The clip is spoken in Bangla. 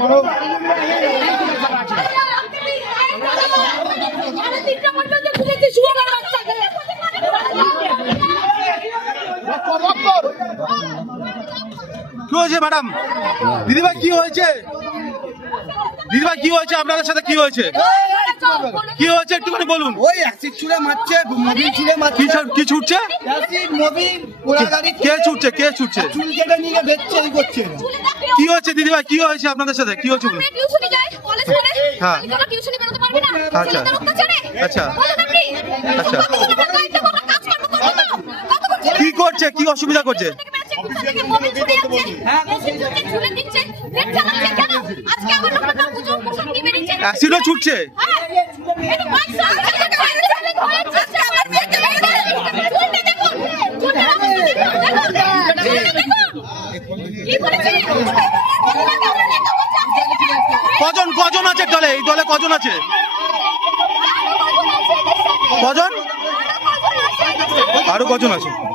কি হয়েছে ম্যাডাম? দিদিভাই কি হয়েছে? দিদিভাই কি হয়েছে? আপনাদের সাথে কি হয়েছে? কি হয়েছে একটুখানি বলুন। ওই অ্যাসিড ছুঁড়ে মারছে, মোবিল ছুঁড়ে মারছে। কি ছুটছে? অ্যাসিড, মোবিল, পোড়া গাড়ি। কে ছুটছে? কে ছুটছে? চুল কেটে নিয়ে বেচছে, এই করছে। কি হয়েছে দিদিভাই? কি হয়েছে আপনাদের সাথে? কি হয়েছে বলুন। হ্যাঁ। আচ্ছা আচ্ছা আচ্ছা। কি করছে? কি অসুবিধা করছে? অ্যাসিডও ছুটছে? কজন আছে দলে? এই দলে কজন আছে? কজন? আরো কজন আছে?